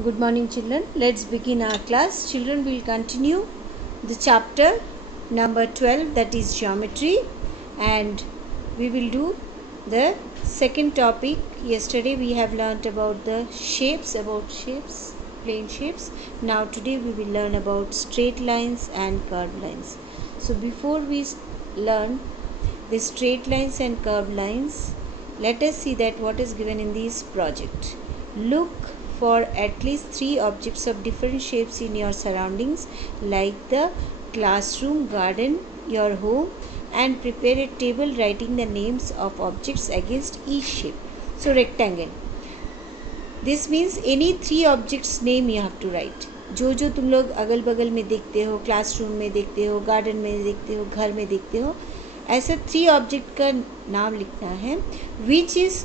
Good morning, children. Let's begin our class. Children, will continue the chapter number 12, that is geometry, and we will do the second topic. Yesterday we have learnt about the shapes, plane shapes. Now today we will learn about straight lines and curved lines. So before we learn the straight lines and curved lines, let us see that what is given in this project. Look for at least 3 objects of different shapes in your surroundings, like the classroom, garden, your home, and prepare a table writing the names of objects against each shape. So rectangle, this means any 3 objects name you have to write. जो जो तुम लोग अगल बगल में देखते हो, classroom में देखते हो, गार्डन में देखते हो, घर में देखते हो, ऐसे 3 ऑब्जेक्ट का नाम लिखना है. Which is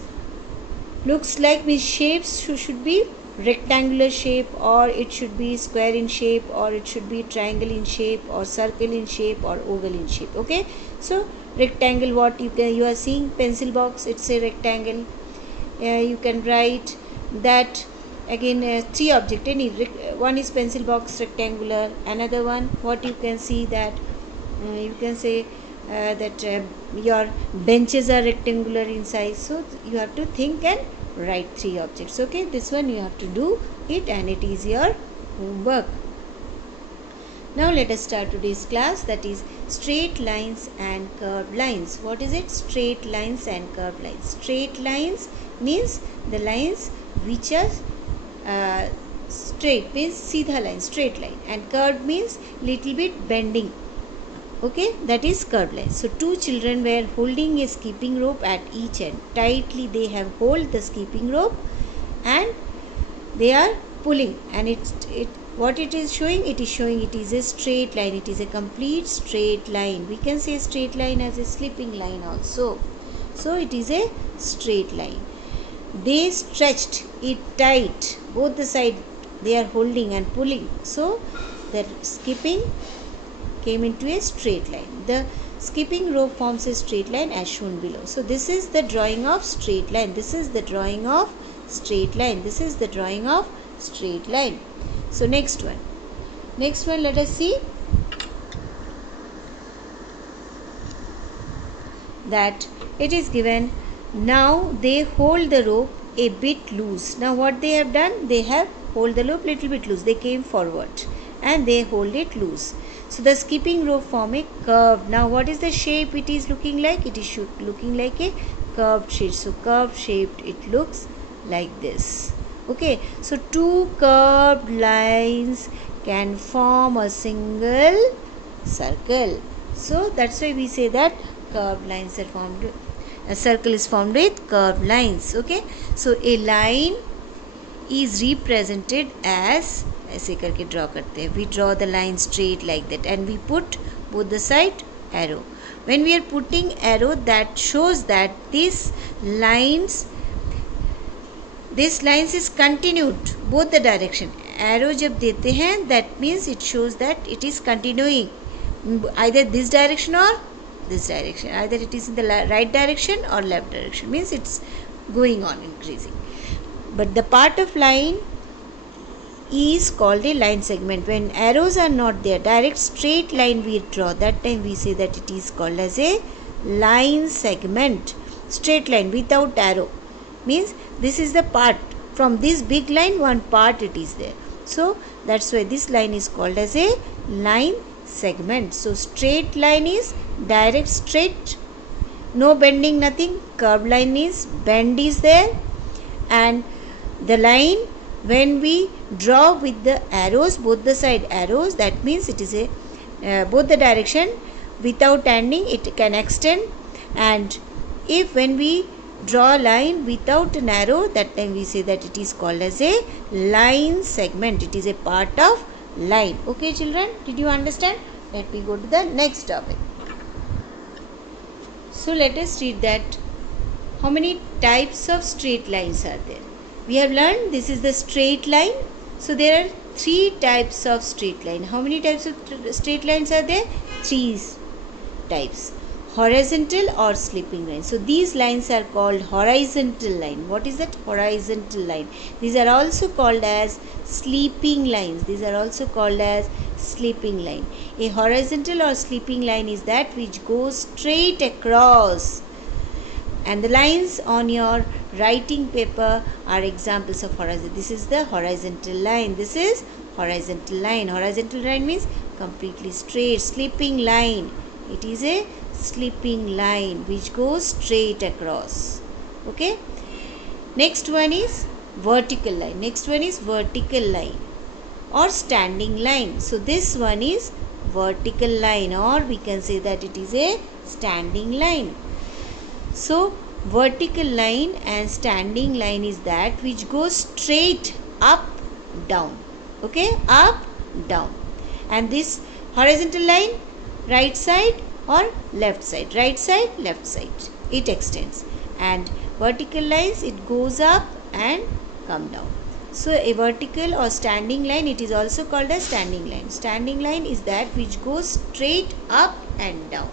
looks like means shapes should be rectangular shape, or it should be square in shape, or it should be triangle in shape, or circle in shape, or oval in shape. Okay, so rectangle, what you are seeing pencil box, it's a rectangle. You can write that again 3 object, any one is pencil box, rectangular. Another one, what you can see that you can say that your benches are rectangular in size. So you have to think and write 3 objects. Okay, this one you have to do it, and it is your homework. Now let us start today's class, that is straight lines and curved lines. What is it? Straight lines and curved lines. Straight lines means the lines which are straight, means seedha line, straight line, and curved means little bit bending. Okay, that is curved line. So 2 children were holding a skipping rope at each end. Tightly they have hold the skipping rope and they are pulling, and what it is showing? It is showing it is a straight line. It is a complete straight line. We can say straight line as a slipping line also. So it is a straight line. They stretched it tight, both the side they are holding and pulling. So the skipping came into a straight line. The skipping rope forms a straight line as shown below. So this is the drawing of straight line. This is the drawing of straight line. This is the drawing of straight line. So next one, let us see that it is given. Now they hold the rope a bit loose. Now what they have done? They have hold the rope little bit loose. They came forward and they hold it loose. So the skipping rope form a curve. Now what is the shape it is looking like? It is looking like a curved shape. So curved shaped, it looks like this. Okay, so 2 curved lines can form a single circle. So that's why we say that curved lines are formed, a circle is formed with curved lines. Okay, so a line is represented as, ऐसे करके draw करते हैं. We draw the line straight like that, and we put both the side arrow. When we are putting arrow, that shows that this lines is continued both the direction. Arrow जब देते हैं, that means it shows that it is continuing either this direction or this direction. Either it is in the right direction or left direction, means it's going on increasing. But the part of line is called a line segment. When arrows are not there, direct straight line we draw, that time we say that it is called as a line segment. Straight line without arrow means this is the part from this big line, one part it is there. So that's why this line is called as a line segment. So straight line is direct straight, no bending, nothing. Curved line is bend is there, and the line when we draw with the arrows, both the side arrows, that means it is a both the direction without ending, it can extend. And if when we draw a line without an arrow, that time we say that it is called as a line segment. It is a part of line. Okay children, did you understand? Let me go to the next topic. So let us read that how many types of straight lines are there. We have learned this is the straight line. So there are 3 types of straight line. How many types of straight lines are there? 3 types. horizontal or slipping line. So these lines are called horizontal line. What is that? Horizontal line. These are also called as sleeping lines. These are also called as sleeping line. A horizontal or sleeping line is that which goes straight across, and the lines on your writing paper are examples of horizontal. This is the horizontal line. This is horizontal line. Horizontal line means completely straight. Sleeping line, it is a sleeping line which goes straight across. Okay. Next one is vertical line. Next one is vertical line or standing line. So this one is vertical line, or we can say that it is a standing line. So vertical line and standing line is that which goes straight up, down. Okay, up, down. And this horizontal line, right side or left side, right side, left side, it extends. And vertical lines, it goes up and come down. So a vertical or standing line, it is also called as standing line. Standing line is that which goes straight up and down.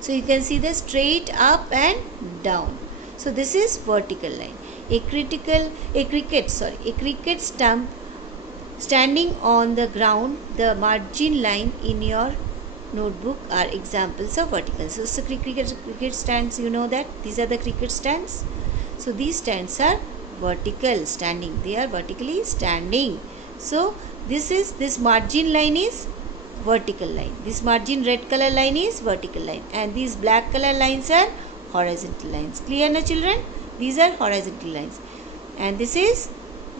So you can see the straight up and down. So this is vertical line. A cricket stump standing on the ground, the margin line in your notebook are examples of vertical. So cricket stands, you know that these are the cricket stands. So these stands are vertical standing. They are vertically standing. So this margin line is vertical line. This margin red color line is vertical line, and these black color lines are horizontal lines. Clear na children? These are horizontal lines, and this is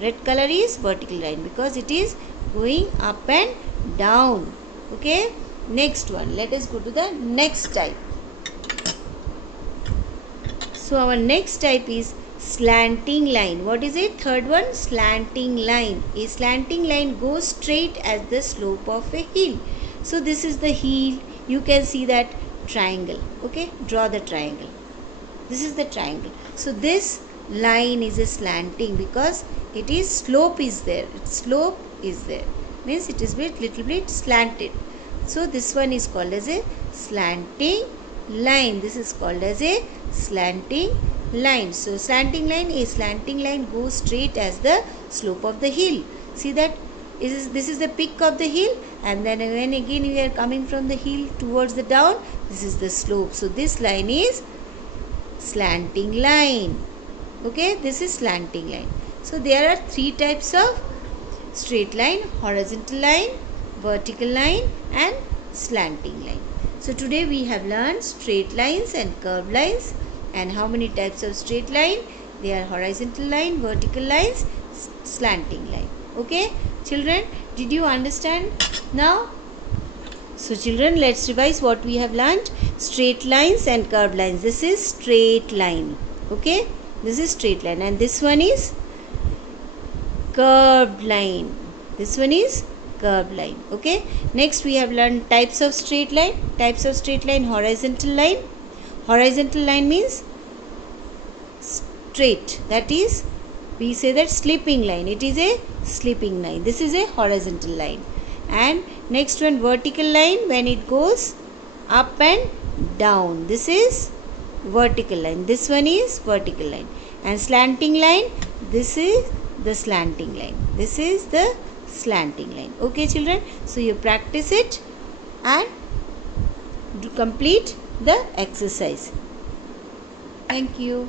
red color is vertical line because it is going up and down. Okay. Next one. Let us go to the next type. So our next type is slanting line. What is it? Third one, slanting line. A slanting line goes straight as the slope of a hill. So this is the hill. You can see that triangle. Okay, draw the triangle. This is the triangle. So this line is a slanting because it is slope is there. Slope is there. Means it is little bit slanted. So this one is called as a slanting line. This is called as a slanting line. So slanting line, a slanting line goes straight as the slope of the hill. See that this is the peak of the hill, and then when again we are coming from the hill towards the down, this is the slope. So this line is slanting line. Okay, this is slanting line. So there are three types of straight line: horizontal line, vertical line, and slanting line. So today we have learned straight lines and curved lines. And how many types of straight line? They are horizontal line, vertical lines, slanting line. Okay, children, did you understand now? So children, let's revise what we have learned. Straight lines and curved lines. This is straight line. Okay, this is straight line, and this one is curved line. This one is curved line. Okay, next we have learned types of straight line. Types of straight line: horizontal line. Horizontal line means straight, that is we say that sleeping line. It is a sleeping line. This is a horizontal line. And next one, vertical line, when it goes up and down, this is vertical line. This one is vertical line. And slanting line, this is the slanting line. This is the slanting line. Okay children, so you practice it and complete the exercise. Thank you.